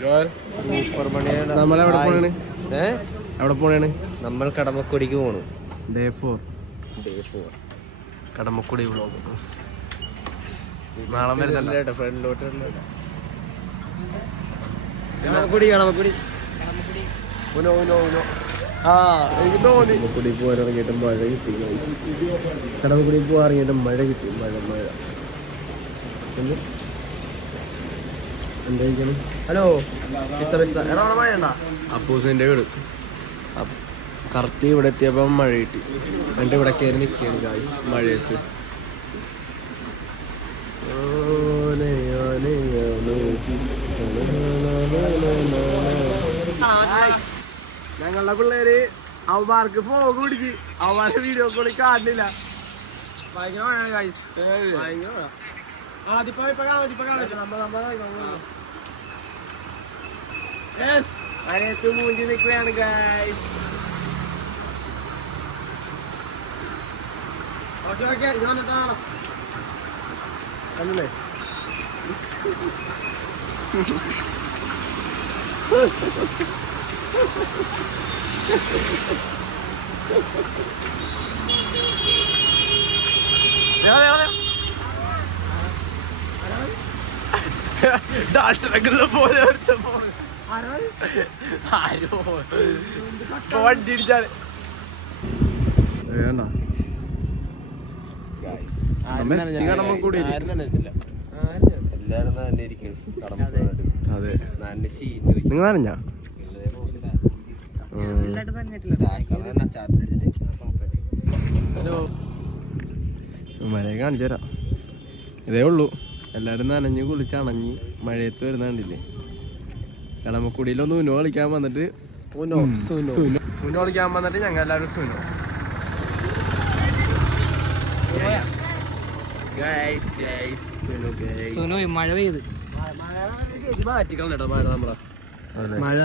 Super പണിയാണ്. നമ്മളെവിടെ പോണാണ്? എവിടെ പോണാണ്? നമ്മൾ കടമക്കുടിക്ക് പോണു. Day 4 Kadamakkudi vlog. നാളെ വരുന്നല്ലോ ഫ്രണ്ടിലോട്ട്. കടമക്കുടി എനിക്ക് തോന്നി കടമക്കുടി പോകാനിറങ്ങിയിട്ട് മഴ കിട്ടി. കടമക്കുടി പോകാനിറങ്ങിയിട്ട് മഴ കിട്ടി. മഴ എന്താ? ഹലോ, എടാ മഴ ഉണ്ടാ? അപ്പൂസിന്റെ വീട്. കറക്റ്റ് ഇവിടെ എത്തിയപ്പോൾ മഴ കിട്ടി. എൻ്റെ ഇവിടെ കയറി നിൽക്കുകയാണ് ഗായ്സ് മഴയത്ത്. ഞങ്ങളുടെ പിള്ളേര് അവന്മാർക്ക് ഫോഗ് കുടിക്ക്. അവന്മാരുടെ വീഡിയോ കൂടി കാണില്ല. ഭയങ്കര മഴ ഗായ്സ്. മഴയത്ത് മൂഞ്ചി നിൽക്കുകയാണ് ഗായ്സ്. അല്ലേ പോലെ വണ്ടി ഇടിച്ചാല് വേണ്ട. അതെ, നിങ്ങൾ നനഞ്ഞ മഴ കാണിച്ചു തരാം. ഇതേ ഉള്ളൂ. എല്ലാരും നനഞ്ഞ് കുളിച്ചണഞ്ഞ് മഴയത്ത് വരുന്ന കണ്ടില്ലേ. കടമക്കുടിയിലൊന്ന് ഉനോ കളിക്കാൻ വന്നിട്ട് ഉനോ കളിക്കാൻ വന്നിട്ട് ഞങ്ങൾ എല്ലാവരും സുനോ. മഴ പെയ്ത് മാറ്റിക്കളട്ടോ മഴ നമ്മളെ മഴ